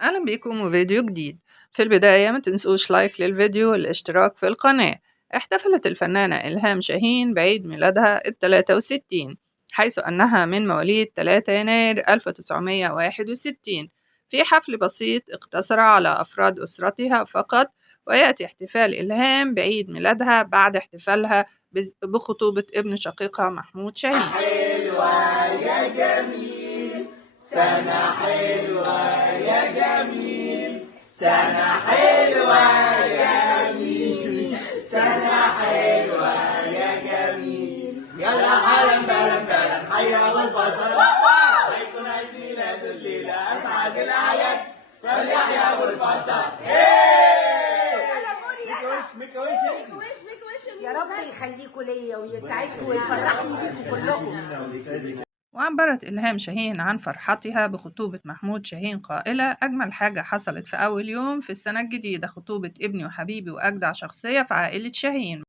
أهلا بيكم وفيديو جديد. في البداية ما تنسوش لايك للفيديو والاشتراك في القناة. احتفلت الفنانة إلهام شاهين بعيد ميلادها ال63، حيث أنها من مواليد 3 يناير 1961 في حفل بسيط اقتصر على أفراد أسرتها فقط. ويأتي احتفال إلهام بعيد ميلادها بعد احتفالها بخطوبة ابن شقيقها محمود شاهين. حلوة يا جميل، سنة حلوة يا جميل، سنة حلوة يا جميل، سنة حلوة يا جميل. يلا حالا بلا بلا حي أبو الفصل، هيكون عيد ميلاد الليلة أسعد الأعياد، فليحيى أبو الفصل. يا رب يخليكوا ليا ويسعدكوا ويفرحني بيكم كلكم. وعبرت إلهام شاهين عن فرحتها بخطوبة محمود شاهين قائلة: أجمل حاجة حصلت في أول يوم في السنة الجديدة خطوبة ابني وحبيبي وأجدع شخصية في عائلة شاهين.